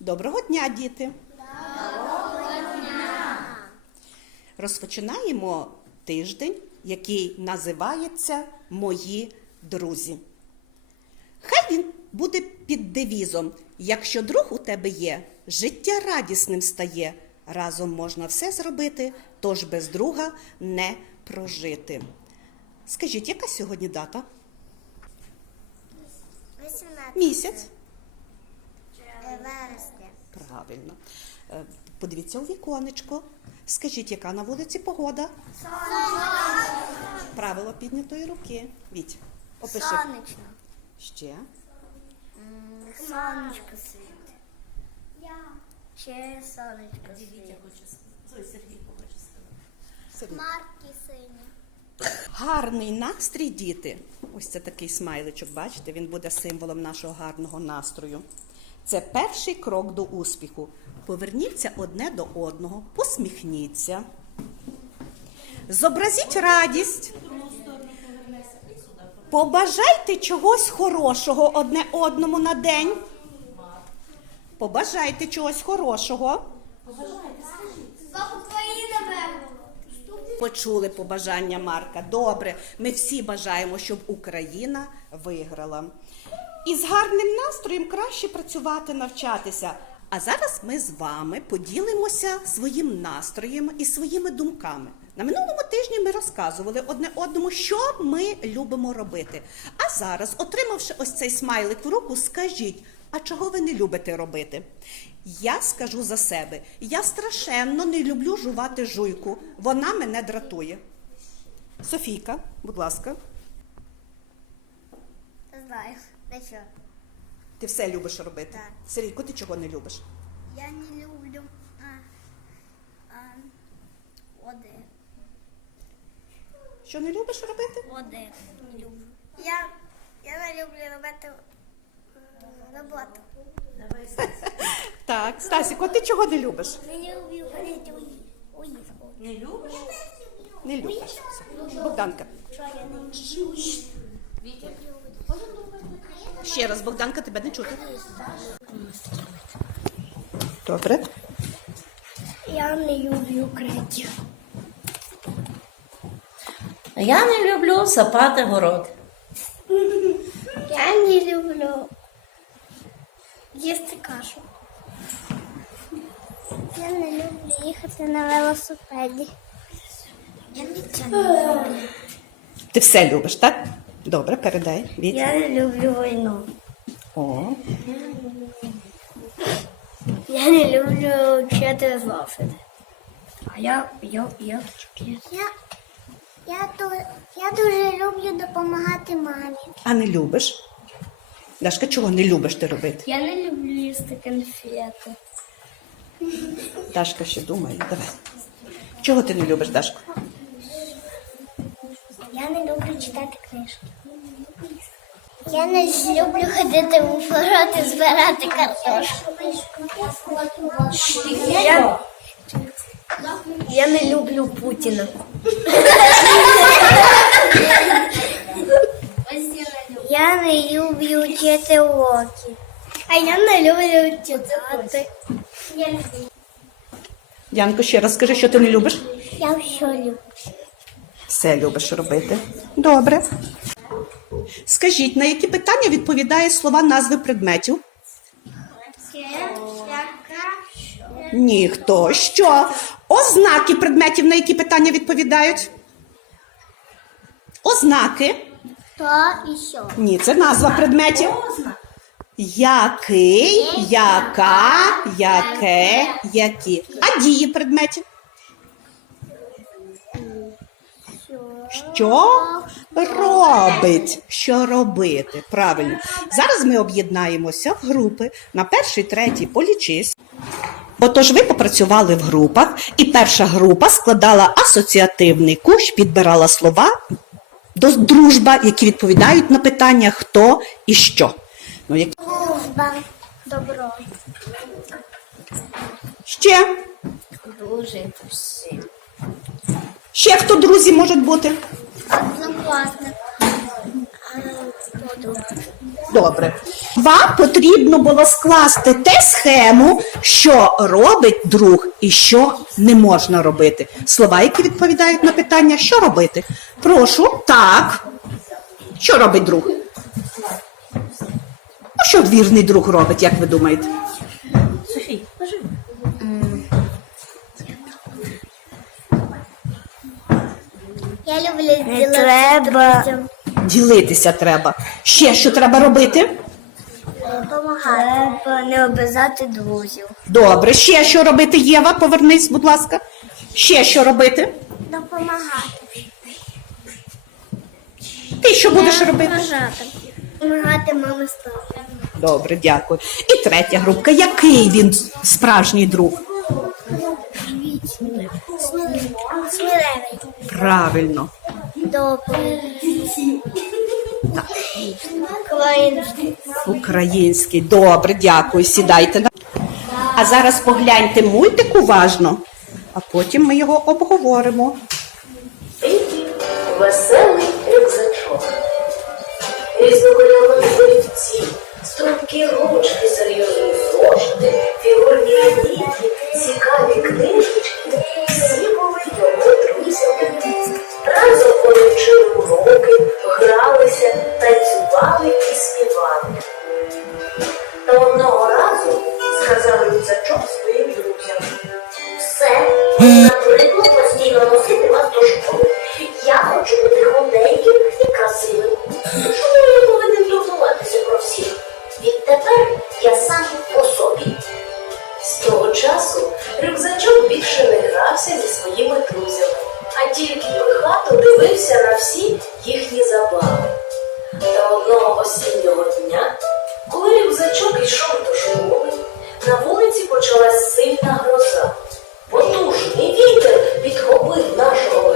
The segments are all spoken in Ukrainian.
Доброго дня, діти! Доброго дня! Розпочинаємо тиждень, який називається Мої друзі. Хай він буде під девізом. Якщо друг у тебе є, життя радісним стає. Разом можна все зробити, тож без друга не прожити. Скажіть, яка сьогодні дата? 18 Місяць? Вересня. Правильно. Е, Подивіться у віконечко. Скажіть, яка на вулиці погода? Правило піднятої руки. Віть, опиши. Сонячно. Ще. Сонечко світить. Я. Ще сонечко світить. Сергій. Марки сині. Гарний настрій, діти. Ось це такий смайличок, бачите, він буде символом нашого гарного настрою. Це перший крок до успіху. Поверніться одне до одного, посміхніться. Зобразіть радість. Побажайте чогось хорошого одне одному на день. Побажайте чогось хорошого. Почули побажання Марка. Добре, ми всі бажаємо, щоб Україна виграла. І з гарним настроєм краще працювати, навчатися. А зараз ми з вами поділимося своїм настроєм і своїми думками. На минулому тижні ми розказували одне одному, що ми любимо робити. А зараз, отримавши ось цей смайлик в руку, скажіть, а чого ви не любите робити? Я скажу за себе. Я страшенно не люблю жувати жуйку. Вона мене дратує. Софійка, будь ласка, Знаю. Для ти все любиш робити. Так. Сергійко, ти чого не любиш? Я не люблю а, а, води. Що не любиш робити? Води. Не люблю. Я, я не люблю робити роботу. Так, Стасіко, ти чого не любиш? Не люблю ходити у їзку. Не любиш? Не любиш. Богданка. Що я не люблю? Вітя? Ще раз, Богданка, тебе не чути. Добре. Я не люблю креків. Я не люблю сапати город. Я не люблю їсти кашу. Я не люблю їхати на велосипеді. Я нічого не люблю. Ти все любиш, так? Добре, передай. Вітя. Я не люблю війну. О, Я не люблю вчити злофити. А я, я, я, я, я, ду- я дуже люблю допомагати мамі. а не любиш? Дашка, чого не любиш ти робити? Я не люблю їсти конфети. Дашка ще думає, давай. Чого ти не любиш, Дашко? Я не люблю читати книжки. Я не люблю ходити у город і збирати картошку. Я, я не люблю Путіна. Я не люблю вчити уроки. А я не люблю читати. Янко, ще раз скажи, що ти не любиш? Я все люблю. Все любиш робити. Добре. Скажіть, на які питання відповідає слова назви предметів? Ні, хто що? Ознаки предметів, на які питання відповідають? Ознаки. То і що? Ні, це назва предметів. Який, яка, яке, які. А дії предметів? Що робить? Що робити? Правильно. Зараз ми об'єднаємося в групи на перший, третій полічись. Отож, ви попрацювали в групах, і перша група складала асоціативний кущ, підбирала слова до дружба, які відповідають на питання хто і що. Ну, як... Дружба. Добро. Ще? Дружити всім. Ще хто друзі можуть бути? Добре. Вам потрібно було скласти те схему, що робить друг і що не можна робити. Слова, які відповідають на питання, що робити. Прошу, так. Що робить друг? Ну, що вірний друг робить, як ви думаєте? Я люблю Не треба Ділитися треба. Ще що треба робити? допомагати. Треба не обизати друзів. Добре, ще що робити, Єва, повернись, будь ласка. Ще що робити? Допомагати. Ти що будеш робити? Допомагати мамі з татом. Добре, дякую. І третя групка. Який він справжній друг? Правильно. Добрий. Український. Український. Добре, дякую. Сідайте. на- А зараз погляньте мультик уважно, а потім ми його обговоримо. Веселий рюкзачок. Різнокольорові олівці, стрункі ручки, серйозні дивився на всі їхні забави. Та одного осіннього дня, коли рюкзачок йшов до школи, на вулиці почалась сильна гроза. Потужний вітер підхопив нашого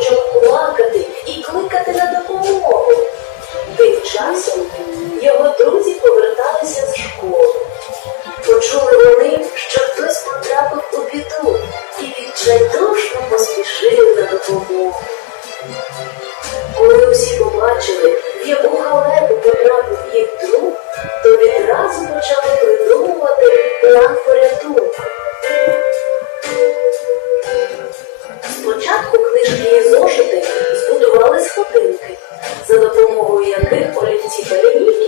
Почав плакати і кликати на допомогу. Тим часом його друзі поверталися з школи. Почули вони, що хтось потрапив у біду і відчайдушно поспішили на допомогу. Коли усі побачили, в яку халепу потрапив їх друг, то відразу почали придумувати план порятунку. Сходинки, за допомогою яких олівці та лінійки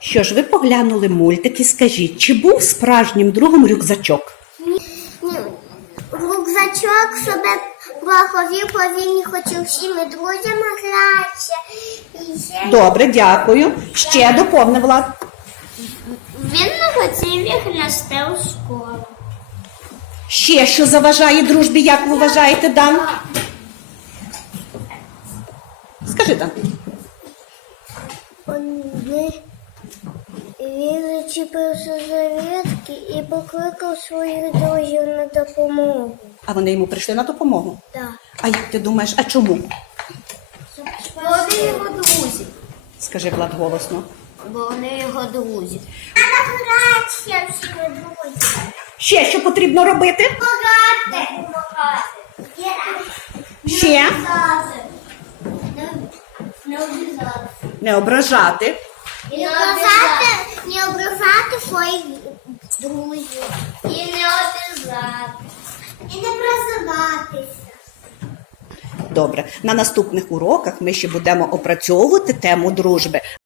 Що ж, ви поглянули мультик і скажіть, чи був справжнім другом рюкзачок? Ні, Рюкзачок себе благовів, бо він не хотів всіми друзями гратися. І ще Добре, дякую. Ще доповни Влад. він не хотів їх нести у школу. Ще що заважає дружбі, як ви вважаєте, Дан? Скажи, Дан. Вони він зачепився за ветки і покликав своїх друзів на допомогу. А вони йому прийшли на допомогу. Так. А як ти думаєш, а чому? Вони його друзі. Скажи Влад голосно. Бо вони його друзі. Гратися всіми друзями. Ще що потрібно робити? Помагати. Ще Не обіжати. не ображати. Не ображати, не ображати своїх друзів. І не обіжати. І не прозиватися. Добре, на наступних уроках ми ще будемо опрацьовувати тему дружби.